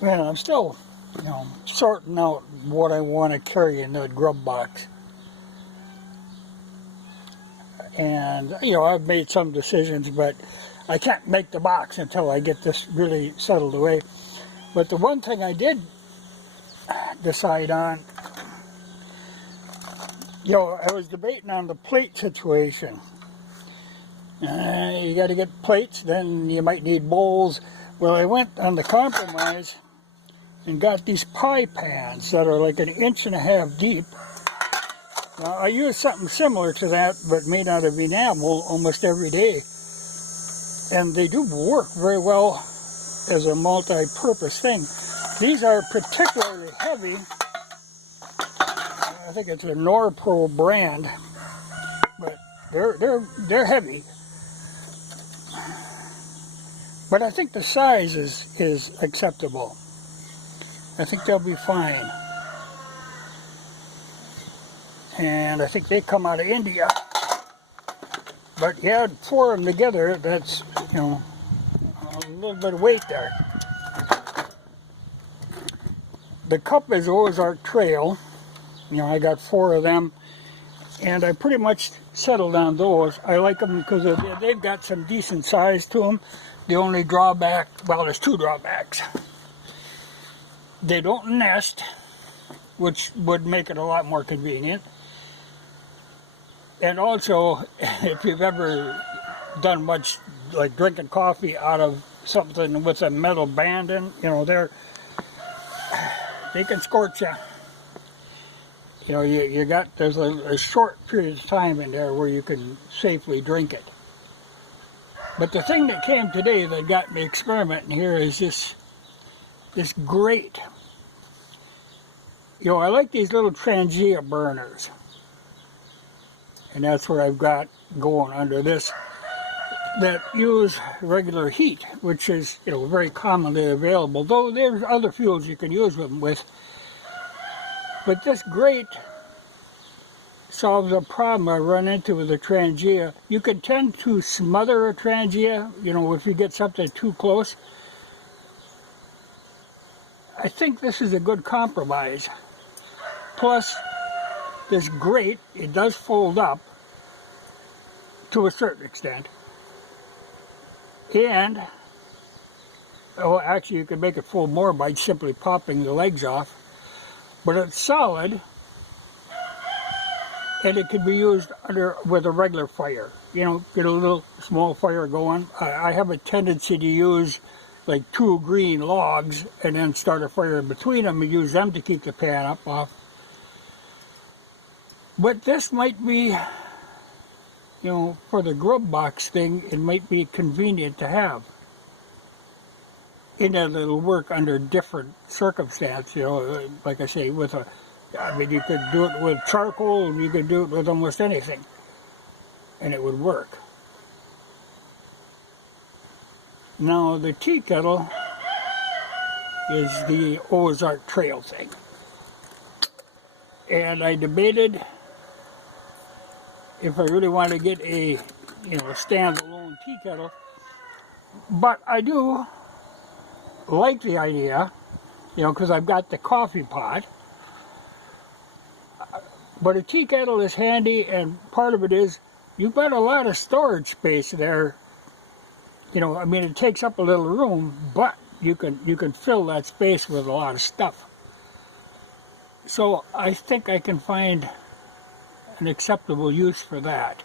Well, I'm still, sorting out what I want to carry in that grub box. And, I've made some decisions, but I can't make the box until I get this really settled away. But the one thing I did decide on, I was debating on the plate situation. You got to get plates, then you might need bowls. Well, I went on the compromise and got these pie pans that are like 1.5 inches deep. Now, I use something similar to that, but made out of enamel almost every day. And they do work very well as a multi-purpose thing. These are particularly heavy. I think it's a Norpro brand, but they're heavy. But I think the size is acceptable. I think they'll be fine. And I think they come out of India. But you add 4 of them together, that's, a little bit of weight there. The cup is Ozark Trail. I got 4 of them. And I pretty much settled on those. I like them because they've got some decent size to them. The only drawback, well, there's 2 drawbacks. They don't nest, which would make it a lot more convenient. And also, if you've ever done much like drinking coffee out of something with a metal band in, they can scorch you. There's a short period of time in there where you can safely drink it. But the thing that came today that got me experimenting here is this grate. I like these little Trangia burners. And that's where I've got going under this, that use regular heat, which is, very commonly available, though there's other fuels you can use them with. But this grate solves a problem I run into with a Trangia. You can tend to smother a Trangia, if you get something too close. I think this is a good compromise. Plus, this grate, it does fold up to a certain extent. And, actually you can make it fold more by simply popping the legs off. But it's solid, and it can be used with a regular fire. Get a little small fire going. I have a tendency to use like 2 green logs and then start a fire in between them and use them to keep the pan up off. But this might be, for the grub box thing, it might be convenient to have. And that it'll work under different circumstances, like I say, you could do it with charcoal, and you could do it with almost anything, and it would work. Now, the tea kettle is the Ozark Trail thing. And I debated if I really want to get a, standalone tea kettle. But I do like the idea, because I've got the coffee pot. But a tea kettle is handy, and part of it is you've got a lot of storage space there. It takes up a little room, but you can fill that space with a lot of stuff. So I think I can find an acceptable use for that.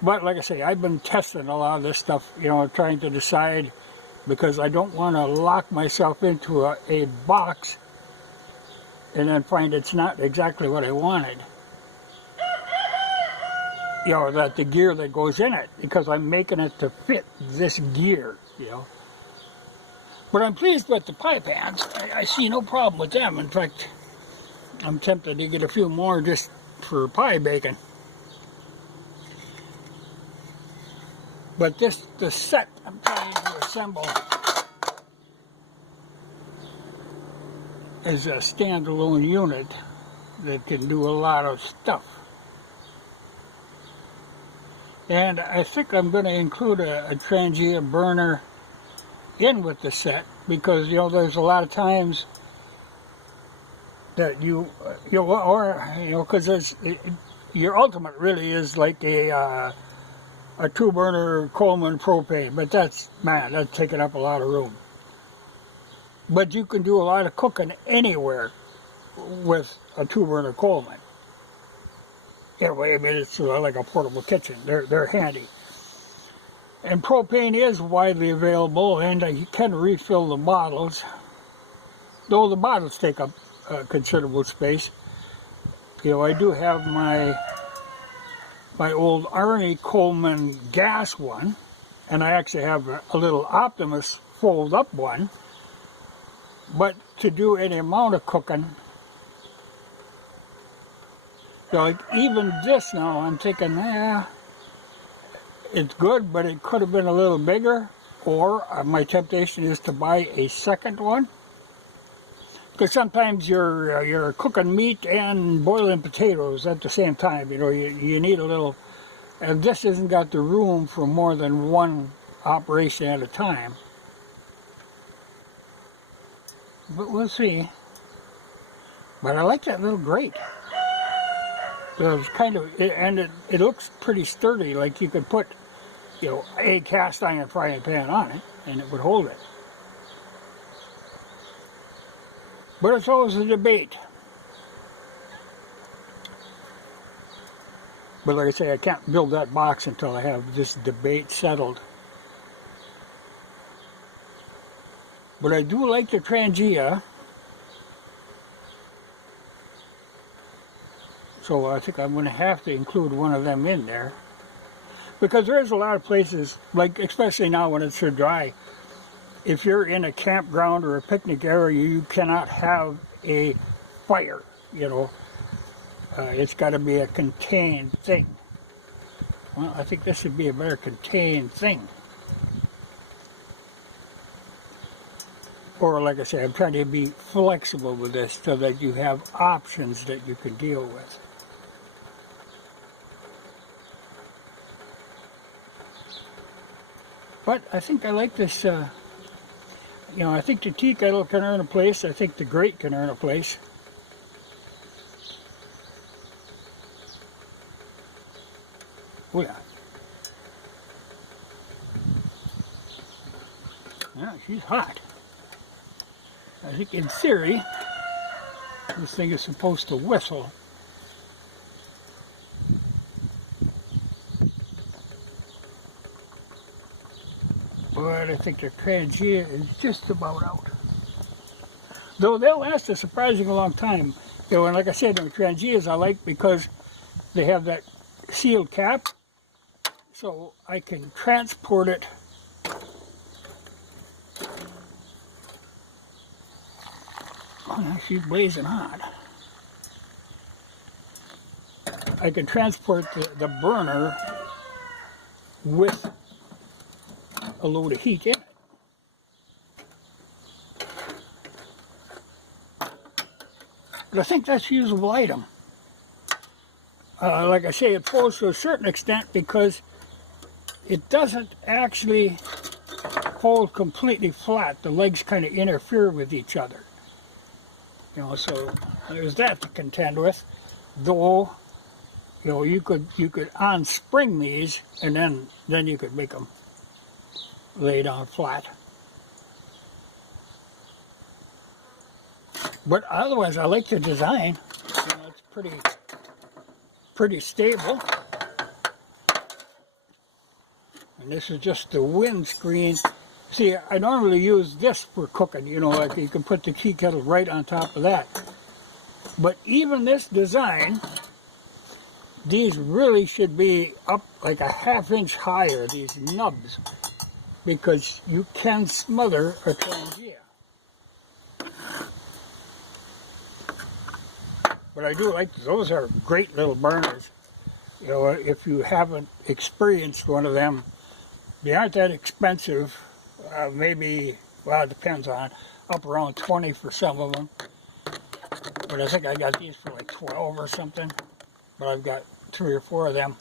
But like I say, I've been testing a lot of this stuff, trying to decide, because I don't want to lock myself into a box and then find it's not exactly what I wanted. That the gear that goes in it, because I'm making it to fit this gear, But I'm pleased with the pie pans. I see no problem with them. In fact, I'm tempted to get a few more just for pie baking. But the set I'm trying to assemble is a standalone unit that can do a lot of stuff. And I think I'm going to include a Trangia burner in with the set, because you know there's a lot of times that because there's your ultimate really is like a 2-burner Coleman propane, but that's taking up a lot of room. But you can do a lot of cooking anywhere with a 2-burner Coleman. Anyway, I mean, it's like a portable kitchen. They're handy. And propane is widely available, and you can refill the bottles, though the bottles take up considerable space. You know, I do have my old Army Coleman gas one, and I actually have a little Optimus fold-up one. But to do any amount of cooking, like even this now, I'm thinking, it's good, but it could have been a little bigger. Or my temptation is to buy a second one, because sometimes you're cooking meat and boiling potatoes at the same time. You know, you need a little, and this hasn't got the room for more than one operation at a time. But we'll see. But I like that little grate. It's kind of, and it looks pretty sturdy. Like you could put, you know, a cast iron frying pan on it, and it would hold it. But it's always a debate. But like I say, I can't build that box until I have this debate settled. But I do like the Trangia. So I think I'm going to have to include one of them in there. Because there's a lot of places, like especially now when it's so dry, if you're in a campground or a picnic area, you cannot have a fire, you know. It's got to be a contained thing. Well, I think this would be a better contained thing. Or like I say, I'm trying to be flexible with this so that you have options that you can deal with. But I think I like this, you know, I think the tea kettle can earn a place. I think the grate can earn a place. Oh yeah. Yeah, she's hot. I think in theory, this thing is supposed to whistle. But I think the Trangia is just about out. Though they'll last a surprisingly long time. You know, and like I said, the Trangias I like because they have that sealed cap, so I can transport it she's blazing hot. I can transport the burner with a load of heat in it. But I think that's a usable item. Like I say, it folds to a certain extent because it doesn't actually fold completely flat. The legs kind of interfere with each other. You know, so there's that to contend with. Though, you know, you could unspring these, and then you could make them lay down flat. But otherwise, I like the design. You know, it's pretty stable. And this is just the windscreen. See, I normally use this for cooking, you know, like you can put the tea kettle right on top of that. But even this design, these really should be up like a ½ inch higher, these nubs, because you can smother a Trangia. But I do like, those are great little burners. You know, if you haven't experienced one of them, they aren't that expensive. Maybe, well, it depends on, up around 20 for some of them. But I think I got these for like 12 or something. But I've got 3 or 4 of them.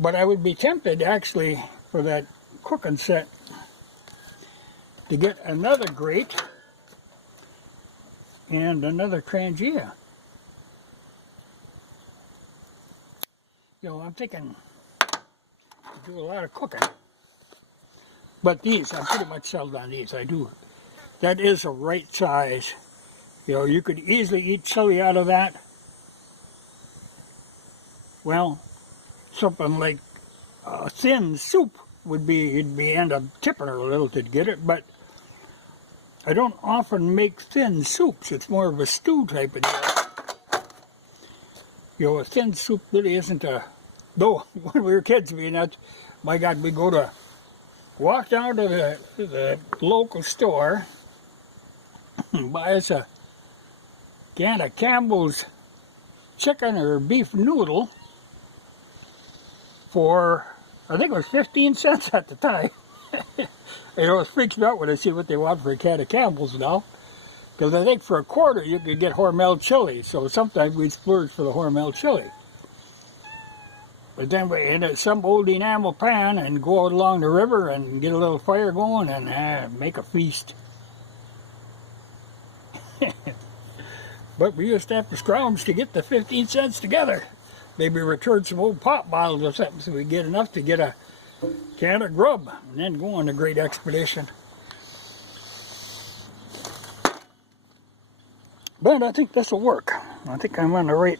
But I would be tempted, actually, for that cooking set, to get another grate and another Trangia. You know, I'm thinking I do a lot of cooking. But these, I'm pretty much settled on these. I do. That is a right size. You know, you could easily eat chili out of that. Well, something like thin soup would be, you'd be end up tipping her a little to get it, but I don't often make thin soups. It's more of a stew type of deal. You know, a thin soup really isn't a, though when we were kids, my God, we walk down to the local store, buy us a can of Campbell's chicken or beef noodle for, I think it was 15 cents at the time. You know, it freaks me out when I see what they want for a can of Campbell's now. Because I think for a quarter you could get Hormel chili, so sometimes we'd splurge for the Hormel chili. But then we in some old enamel pan and go out along the river and get a little fire going and make a feast. But we used to have to scrounge to get the 15 cents together. Maybe return some old pop bottles or something so we get enough to get a can of grub and then go on a great expedition. But I think this will work. I think I'm on the right